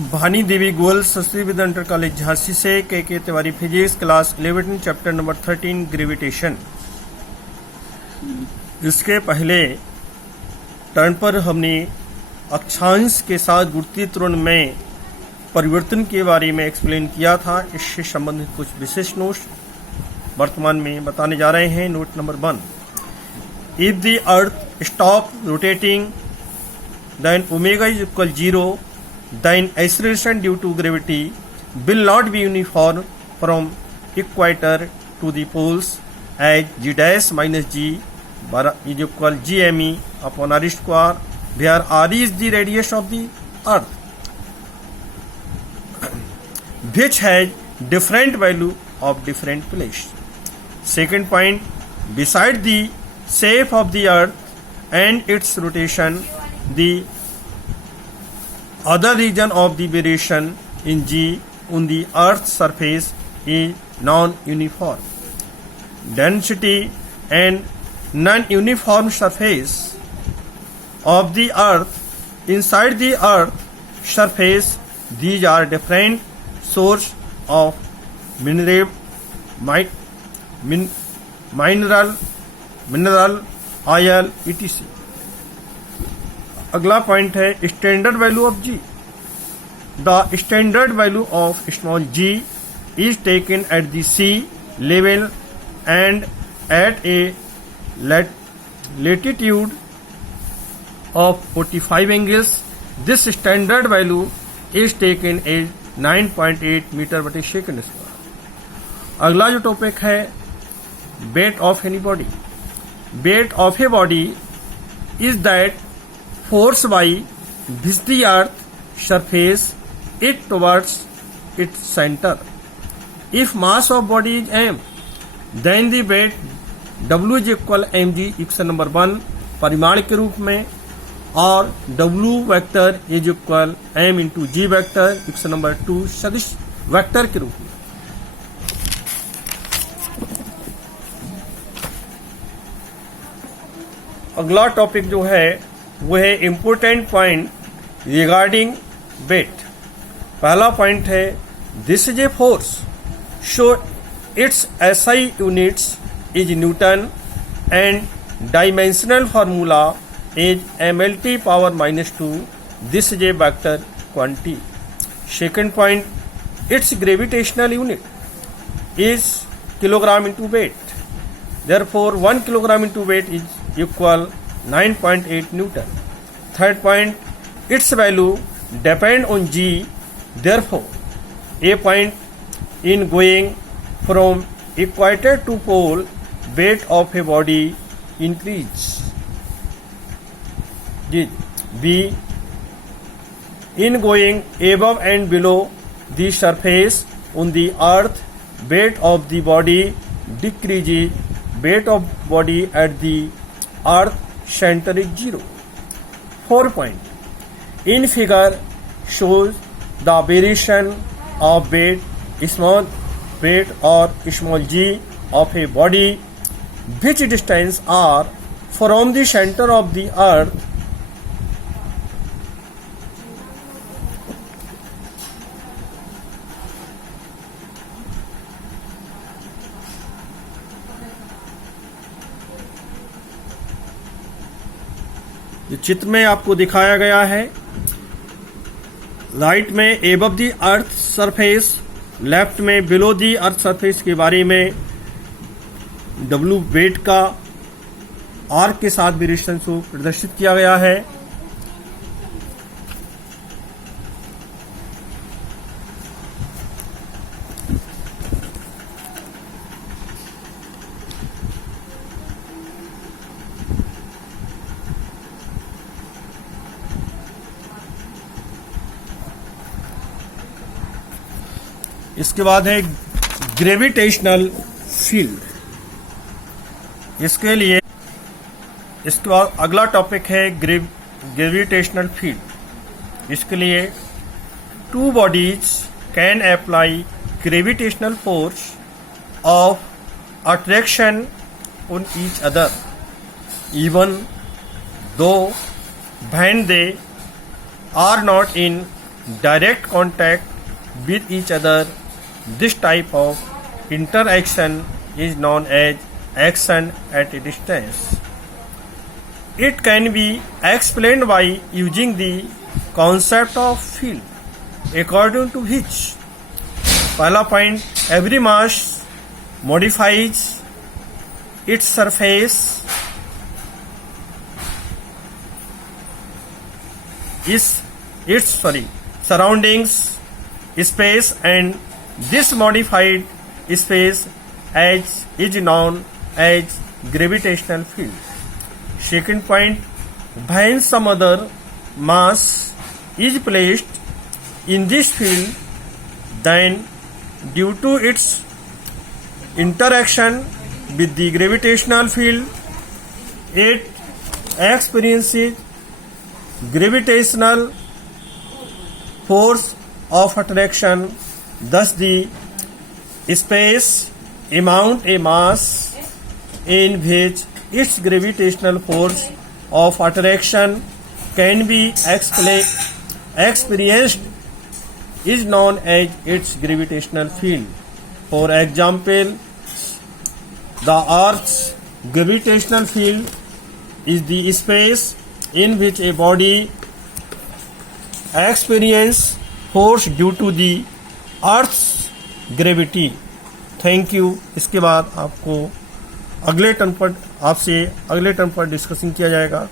भानी देवी Goyal Saraswati Vidya inter college Jhansi से के Tiwari physics class 11 chapter number 13 gravitation. इसके पहले टर्न पर हमने अक्षांश के साथ गुरुत्वीय त्वरण में परिवर्तन के बारे में एक्सप्लेन किया था। इससे संबंधित कुछ विशेष नोट्स वर्तमान में बताने जा रहे हैं। Note number 1, if the earth stop rotating then omega is equal 0, then acceleration due to gravity will not be uniform from equator to the poles, as g dash minus g is equal gme upon r square, where r is the radius of the earth, which has different value of different place. Second point, beside the shape of the earth and its rotation, the other region of the variation in g on the earth's surface is non-uniform. Density and non-uniform surface of the earth inside the earth surface, these are different source of mineral, oil, etc. अगला point है standard value of G. The standard value of small G is taken at the sea level and at a latitude of 45 angles. This standard value is taken as 9.8 metre बटे second square. अगला जो topic है weight of any body. Weight of a body is that force by which the earth surface it towards its center. If mass of body is m, then the weight W is equal mg equation number 1 परिमाण के रूप में, और W vector is equal m into G vector equation number 2 सदिश vector के रूप में। अगला टॉपिक जो है वो है इम्पोर्टेंट पॉइंट रिगार्डिंग वेट। पहला पॉइंट है this is a force, so it's SI units is Newton and dimensional formula is mlt power -2। This is a vector quantity. Second point, it's gravitational unit is kilogram into weight, therefore 1 kilogram into weight is equal 9.8 Newton. Third point, its value depend on g. Therefore, a point in going from equator to pole, weight of a body increase. B, in going above and below the surface on the earth, weight of the body decreases. Weight of body at the earth center is 0. 4 point, in figure shows the variation of weight, small weight or small g of a body, which distance are from the center of the earth जो चित्र में आपको दिखाया गया है। Right में above the earth surface, left में below the earth surface के बारे में डब्ल्यू वेट का आर के साथ वेरिएशन को प्रदर्शित किया गया है। इसके बाद है ग्रेविटेशनल फील्ड। इसके बाद अगला टॉपिक है ग्रेविटेशनल फील्ड। इसके लिए two bodies can apply gravitational force of attraction on each other even though when they are not in direct contact with each other. This type of interaction is known as action at a distance. It can be explained by using the concept of field, according to which पहला point, every mass modifies its surface, its surroundings, space, and this modified space is known as gravitational field. Second point, when some other mass is placed in this field, then due to its interaction with the gravitational field, it experiences gravitational force of attraction. Thus the space amount a mass in which its gravitational force of attraction can be experienced is known as its gravitational field. For example, the Earth's gravitational field is the space in which a body experiences force due to the Earth's gravity. Thank you. इसके बाद आपको अगले term पर discussion किया जाएगा.